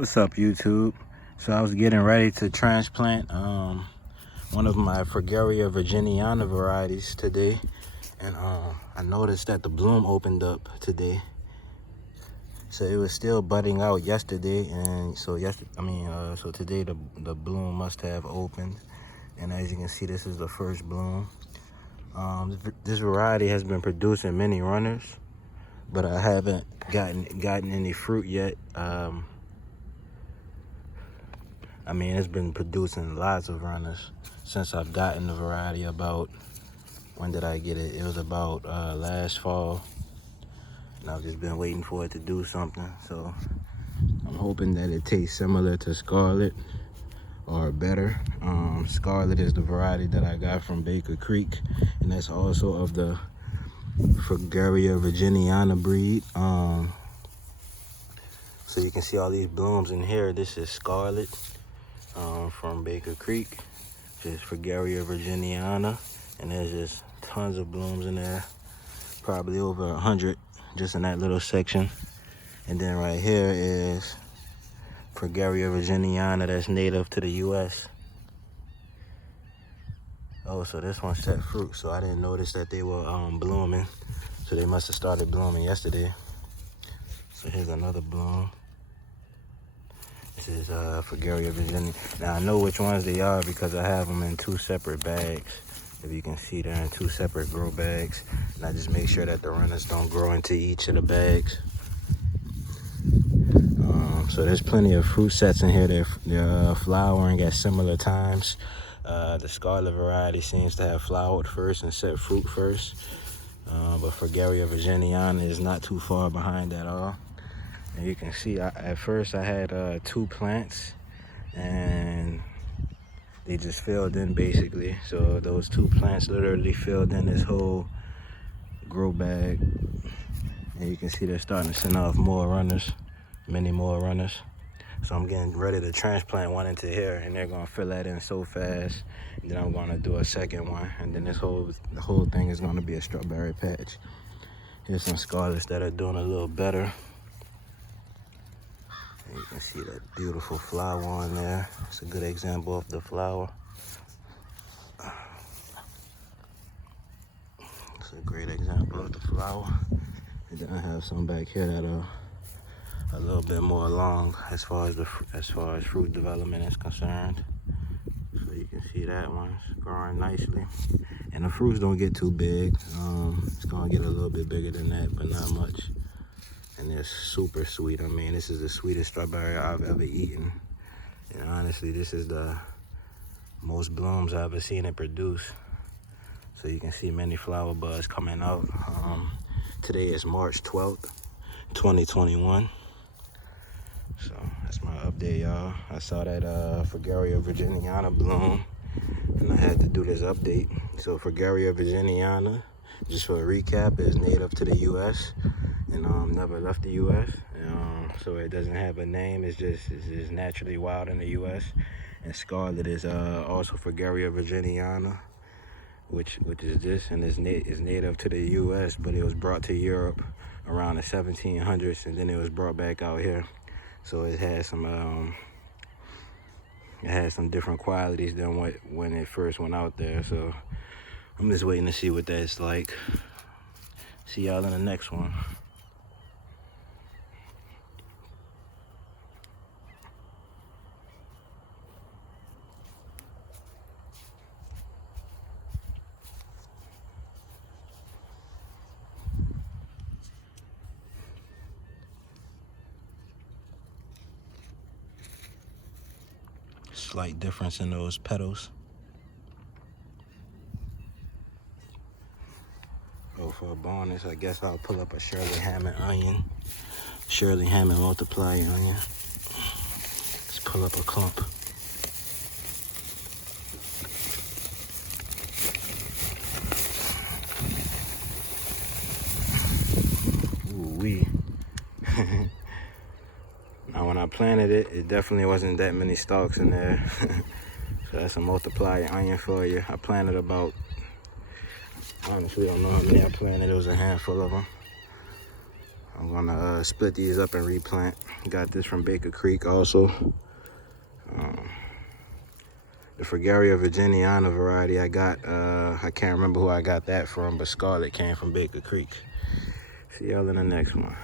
What's up, YouTube? So I was getting ready to transplant one of my Fragaria Virginiana varieties today, and I noticed that the bloom opened up today. So it was still budding out yesterday, and so so today the bloom must have opened. And as you can see, this is the first bloom. This variety has been producing many runners, but I haven't gotten any fruit yet. It's been producing lots of runners since I've gotten the variety. About, when did I get it? It was about last fall, and I've just been waiting for it to do something. So I'm hoping that it tastes similar to Scarlet or better. Scarlet is the variety that I got from Baker Creek, and that's also of the Fragaria Virginiana breed. So you can see all these blooms in here. This is Scarlet from Baker Creek. This is Fragaria Virginiana, and there's just tons of blooms in there, probably over 100 just in that little section. And then right here is Fragaria Virginiana that's native to the US. Oh, so this one set fruit, so I didn't notice that they were blooming. So they must have started blooming yesterday. So here's another bloom. This is Fragaria Virginia. Now I know which ones they are because I have them in two separate bags. If you can see, they're in two separate grow bags. And I just make sure that the runners don't grow into each of the bags. So there's plenty of fruit sets in here. They're flowering at similar times. The Scarlet variety seems to have flowered first and set fruit first. But Fragaria Virginiana is not too far behind at all. And you can see, at first I had 2 plants, and they just filled in basically. So those 2 plants literally filled in this whole grow bag. And you can see they're starting to send off more runners, many more runners. So I'm getting ready to transplant one into here, and they're gonna fill that in so fast. And then I'm gonna do a second one, and then the whole thing is gonna be a strawberry patch. Here's some Scarlets that are doing a little better. And you can see that beautiful flower on there. It's a good example of the flower. It's a great example of the flower. And then I have some back here that are a little bit more along as far as fruit development is concerned. So you can see that one's growing nicely. And the fruits don't get too big. It's gonna get a little bit bigger than that, but not much. And they're super sweet. This is the sweetest strawberry I've ever eaten. And honestly, this is the most blooms I've ever seen it produce. So you can see many flower buds coming out. Today is March 12th, 2021. So that's my update, y'all. I saw that Fragaria Virginiana bloom, and I had to do this update. So Fragaria Virginiana, just for a recap, is native to the US and never left the US. So it doesn't have a name. It's just naturally wild in the US. And Scarlet is also Fragaria Virginiana, which is this, and is native to the US, but it was brought to Europe around the 1700s, and then it was brought back out here. So it has some different qualities than when it first went out there. So I'm just waiting to see what that's like. See y'all in the next one. Slight difference in those petals. Oh, for a bonus, I guess I'll pull up a Shirley Hammond onion. Shirley Hammond Multiplier onion. Let's pull up a clump. Ooh-wee. Now when I planted it, it definitely wasn't that many stalks in there. So that's a multiplier onion for you. I planted about, honestly don't know how many I planted. It was a handful of them. I'm gonna split these up and replant. Got this from Baker Creek also. The Fragaria Virginiana variety I got, I can't remember who I got that from, but Scarlet came from Baker Creek. See y'all in the next one.